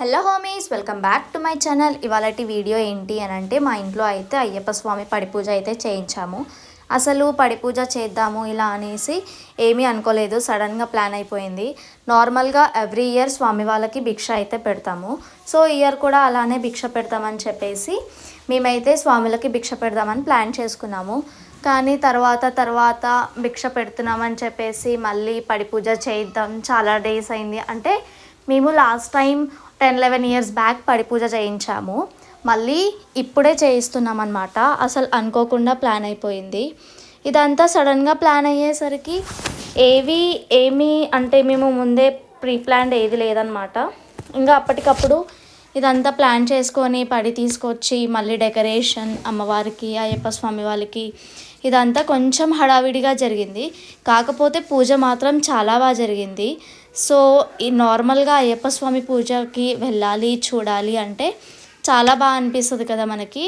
Hello homies, welcome back to my channel. ఇవాళటి video ఏంటి అని అంటే, మా ఇంట్లో అయితే అయ్యప్ప స్వామి పడి పూజ అయితే చేయించాము. అసలు పడి పూజ చేద్దాము ఇలా అనేసి ఏమీ అనుకోలేదు, సడన్గా ప్లాన్ అయిపోయింది. నార్మల్గా ఎవ్రీ ఇయర్ స్వామి వాళ్ళకి భిక్ష అయితే పెడతాము. సో ఇయర్ కూడా అలానే భిక్ష పెడతామని చెప్పేసి మేమైతే స్వాములకి భిక్ష పెడదామని ప్లాన్ చేసుకున్నాము. కానీ తర్వాత భిక్ష పెడుతున్నామని చెప్పేసి మళ్ళీ పడి పూజ చేద్దాం, చాలా డేస్ అయింది అంటే మేము లాస్ట్ టైం 10-11 ఇయర్స్ బ్యాక్ పడి పూజ చేయించాము. మళ్ళీ ఇప్పుడే చేయిస్తున్నాం అన్నమాట. అసలు అనుకోకుండా ప్లాన్ అయిపోయింది. ఇదంతా సడన్గా ప్లాన్ అయ్యేసరికి ఏమీ అంటే మేము ముందే ప్రీ ప్లాన్డ్ ఏది లేదనమాట. ఇంకా అప్పటికప్పుడు ఇదంతా ప్లాన్ చేసుకొని పడి తీసుకొచ్చి మళ్ళీ డెకరేషన్ అమ్మవారికి అయ్యప్ప స్వామి వాళ్ళకి ఇదంతా కొంచెం హడావిడిగా జరిగింది. కాకపోతే పూజ మాత్రం చాలా బాగా జరిగింది. సో ఈ నార్మల్గా అయ్యప్ప స్వామి పూజకి వెళ్ళాలి చూడాలి అంటే చాలా బాగా అనిపిస్తుంది కదా మనకి.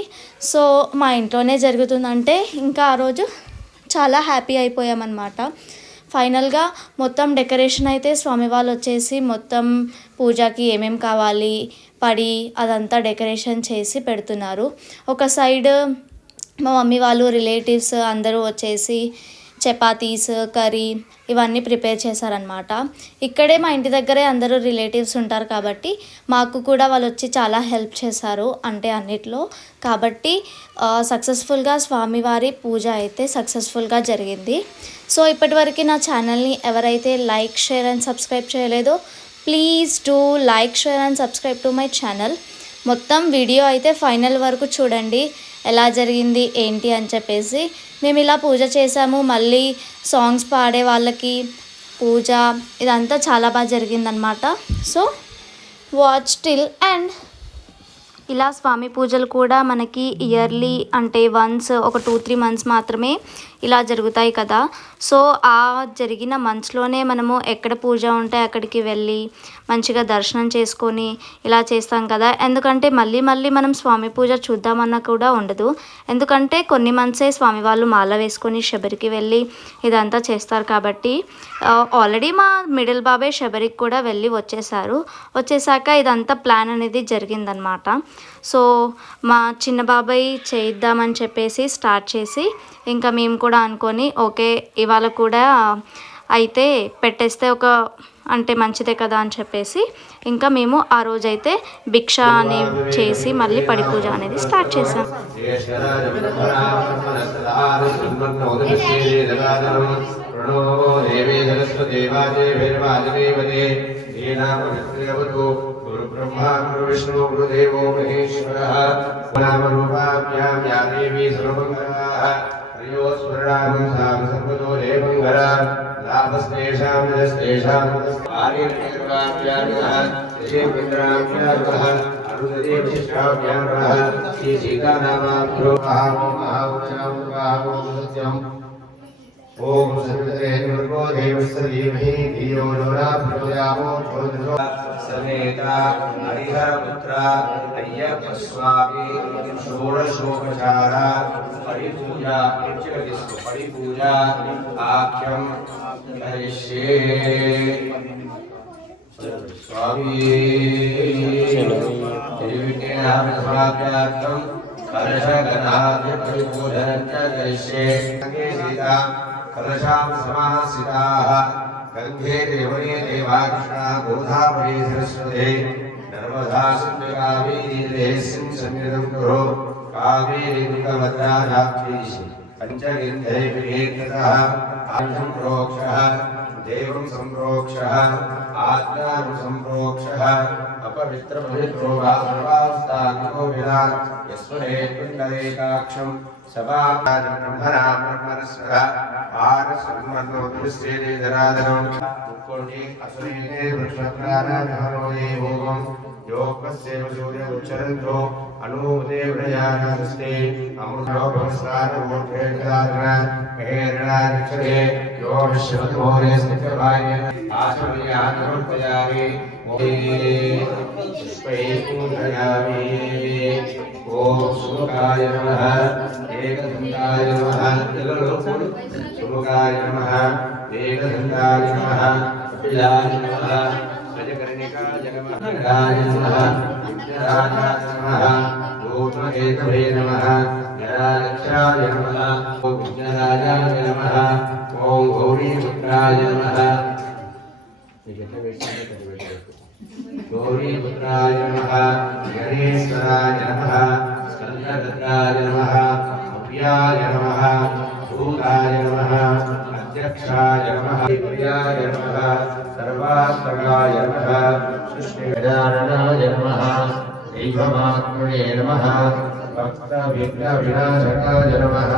సో మా ఇంట్లోనే జరుగుతుందంటే ఇంకా ఆ రోజు చాలా హ్యాపీ అయిపోయామన్నమాట. ఫైనల్గా మొత్తం డెకరేషన్ అయితే స్వామి వాళ్ళు వచ్చేసి మొత్తం పూజకి ఏమేమి కావాలి పడి అదంతా డెకరేషన్ చేసి పెడుతున్నారు. ఒక సైడ్ మా మమ్మీ వాళ్ళు రిలేటివ్స్ అందరూ వచ్చేసి చపాతీస్ కర్రీ ఇవన్నీ ప్రిపేర్ చేశారనమాట. ఇక్కడే మా ఇంటి దగ్గరే అందరూ రిలేటివ్స్ ఉంటారు కాబట్టి మాకు కూడా వాళ్ళు వచ్చి చాలా హెల్ప్ చేశారు అంటే అన్నిట్లో. కాబట్టి సక్సెస్ఫుల్గా స్వామివారి పూజ అయితే సక్సెస్ఫుల్గా జరిగింది. సో ఇప్పటివరకు నా ఛానల్ని ఎవరైతే లైక్ షేర్ అండ్ సబ్స్క్రైబ్ చేయలేదో please do like share and subscribe to my channel. మొత్తం వీడియో అయితే ఫైనల్ వరకు చూడండి ఎలా జరిగింది ఏంటి అని చెప్పేసి. మేము ఇలా పూజ చేసాము, మళ్ళీ సాంగ్స్ పాడే వాళ్ళకి పూజ ఇదంతా చాలా బాగా జరిగిందనమాట. సో వాచ్ టిల్ అండ్ ఇలా స్వామి పూజలు కూడా మనకి ఇయర్లీ అంటే వన్స్ ఒక 2-3 మంత్స్ మాత్రమే ఇలా జరుగుతాయి కదా. సో ఆ జరిగిన మంత్స్లోనే మనము ఎక్కడ పూజ ఉంటే అక్కడికి వెళ్ళి మంచిగా దర్శనం చేసుకొని ఇలా చేస్తాం కదా. ఎందుకంటే మళ్ళీ మనం స్వామి పూజ చూద్దామన్నా కూడా ఉండదు. ఎందుకంటే కొన్ని మంత్సే స్వామి వాళ్ళు మాల వేసుకొని శబరికి వెళ్ళి ఇదంతా చేస్తారు కాబట్టి. ఆల్రెడీ మా మిడిల్ బాబాయ్ శబరికి కూడా వెళ్ళి వచ్చేసాక ఇదంతా ప్లాన్ అనేది జరిగిందనమాట. సో మా చిన్న బాబాయ్ చేయిద్దామని చెప్పేసి స్టార్ట్ చేసి ఇంకా మేము కూడా అనుకొని ఓకే ఇవాళ కూడా అయితే పెట్టేస్తే ఒక అంటే మంచిదే కదా అని చెప్పేసి ఇంకా మేము ఆ రోజైతే భిక్ష అనేది చేసి మళ్ళీ పడి పూజ అనేది స్టార్ట్ చేసాం. ब्रह्मा गुरु विष्णु गुरुदेवो महेश्वरः नामरूपाभ्यां या देवी सर्वमङ्गलाः हरियो स्मरणागं सां सर्वतो देवमङ्गला लाभस्तेषां यस्तेषां आर्यनिर्वाभ्यां देवेन्द्राभ्यां अरुणदेवशिष्टाभ्यां श्री सीतानामाभ्यो महावचां ओम सर्वते निर्गो देवस्य धीमहि धियो यो न प्रचोदयात् समेता हरिहरपुत्र अय्यप्प स्वामी षोडशोपचार परिपूजा आख्यम करिष्ये स्वामी निर्विघ्नार्थं कलशगणाद्य परिपूजनं च करिष्ये सीता कलशां समासिताः गंगे देवने देवाकृष्णा गोदावरी सरस्वती नर्मदा सिंधु कावेरी देहिं सन्निधं कुरु कावेरी तुंगभद्रा नाक्तीशि पंचगंधे विहेततः आयुषं प्रोक्षः देवं संप्रोक्षः आत्मानं संप्रोक्षः अपवित्र पवित्रो वा सर्वावस्थानिको विना यस्महे कुण्डलेकाक्षं सभाब्रह्मणा ब्रह्मणस्वः आरसन्मनोदृश्यते धराधरं मुक्कोटि असुरीते वृक्षप्राणानहरोये भोगं योगस्यैव सूर्य उच्चरन्तो अनुदेवयानस्ते अमृतो भवस्तारमूर्धेकदारण महेरणाक्षरे यो विश्वतमोरे स्थितभाय आसमयानमर्पयामि पुष्पैपूजयामि ओम सुमुखाय नमः एकदन्ताय नमः सुमुखाय नमः एकदन्ताय नमः कपिलाय नमः गजकर्णिकाय नमः नमः विघ्नराजाय नमः ॐ नमः गणाध्यक्षाय नमः ॐ विघ्नराजाय नमः ॐ गौरीपुत्राय नमः गौरीपुत्राय नमः गणेश्वराय नमः स्कन्ददत्ताय नमः अव्याय नमः भूताय नमः अध्यक्षाय नमः प्रियाय नमः सर्वात्मकाय नमः सृष्टिगजाननाय नमः दैवमात्मने नमः भक्तविघ्नविनाशकाय नमः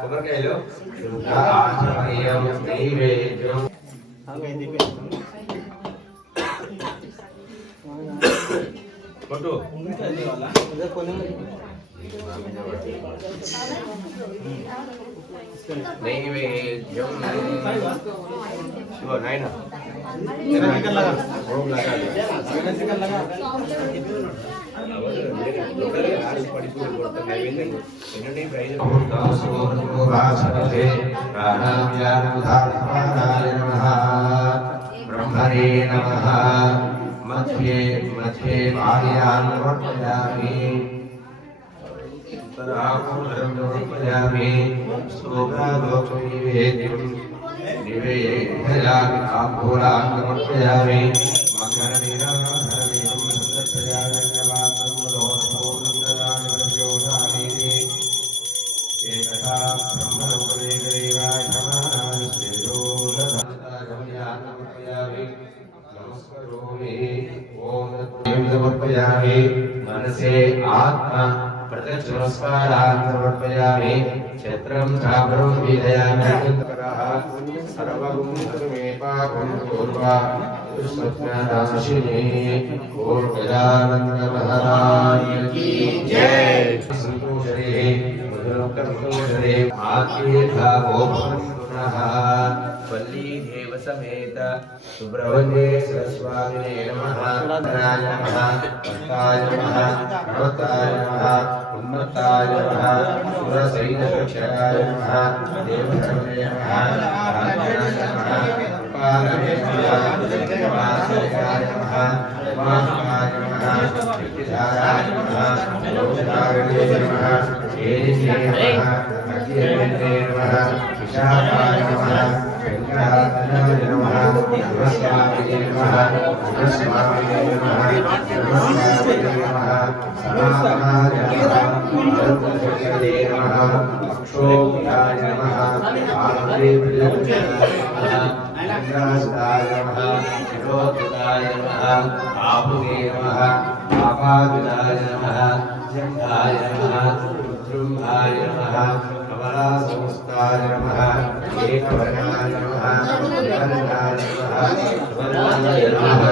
కొబ్బరికాయలు ఆచమనీయం నైవేద్యం కొట్టు నైవేద్యం శివ నాయన ఓం లగాలి ब्रह्मणे नमः मध्ये मध्ये पार्यान् समर्पयामि समर्पयामि स्तोत्रनिवेद्यं निवेदयामि ताम्बूलान् समर्पयामि समर्पयामि मनसे आत्मा प्रत्यक्ष नमस्कारान् समर्पयामि क्षेत्रं चापरं विधयामि सर्वं मे पापं पूर्वा दुष्मज्ञानाशिनी गजानन्द महाराज की जय संतोषरे मधुरकर्तोषरे आकीर्घा गोपन्नः वल्ली देव समेत सुब्रह्मण्येश्वर स्वामिने नमः नारायणाय नमः भक्ताय नमः भगवताय नमः उन्मत्ताय नमः सुरसैन्यरक्षकाय नमः देवधर्मे नमः राजाय नमः कृपालवे नमः वासुदेवाय नमः धर्मात्माय नमः विद्याधाराय नमः रोषधारिणे नमः हेरिणे नमः अग्निवेद्ये नमः विशाखाय नमः वेङ्कटाचलाय नमः शिवस्वामिने नमः शिवस्वामिने नमः शिवस्वामिने नमः सनातनाय नमः अरुणशक्तिये नमः अक्षोभ्याय नमः आहुतिभ्याय नमः गङ्गासुताय नमः शिरोद्भुताय नमः आहुते नमः आपादुताय नमः जङ्घाय नमः रुद्रुम्भाय नमः कमलासंस्थाय नमः एकवर्णाय नमः वर्णाय नमः वर्णाय नमः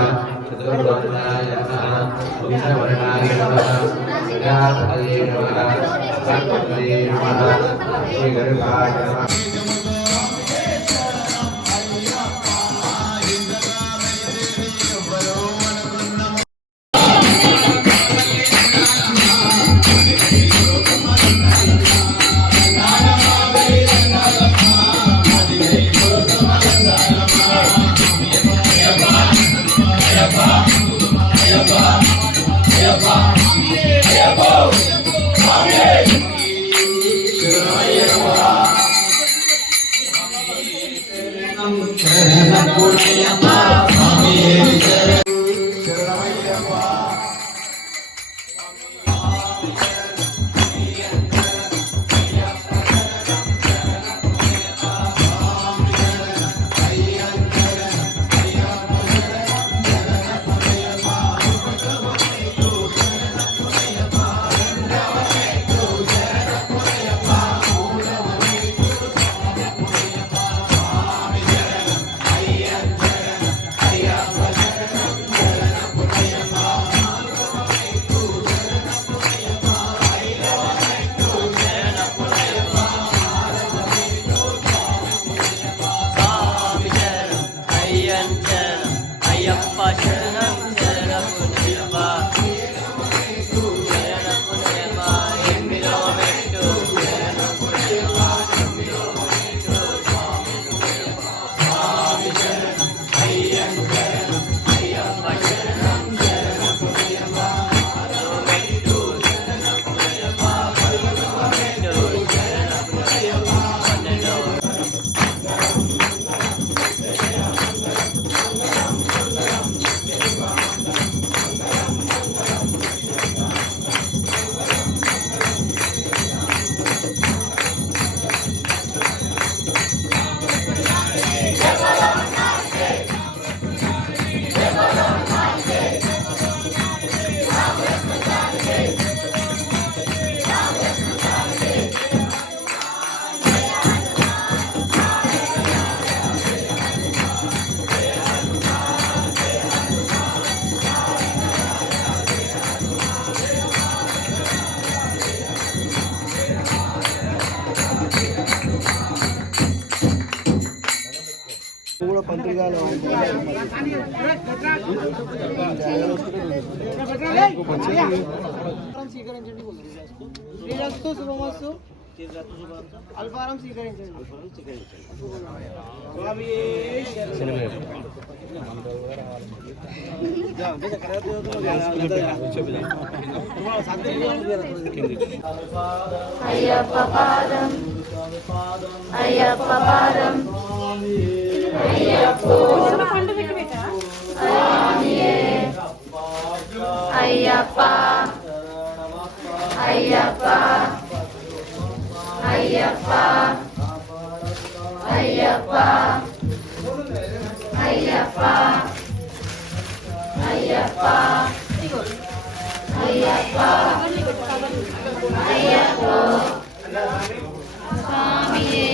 चतुर्वर्णाय नमः वंशवर्णाय नमः प्रजापतये नमः गणपतये नमः श्रीगणेशाय नमः శ్రీరస్తు శుభమస్తు అల్పారం స్వీకరించండి. అయ్యప్ప పాదం అయ్యప్ప పాదం అయ్యప్ప అయ్యప్ప అయ్యప్ప అయ్యప్ప అయ్యప్ప అయ్యప్ప అయ్యప్ప అయ్యప్ప అయ్యప్ప స్వామియే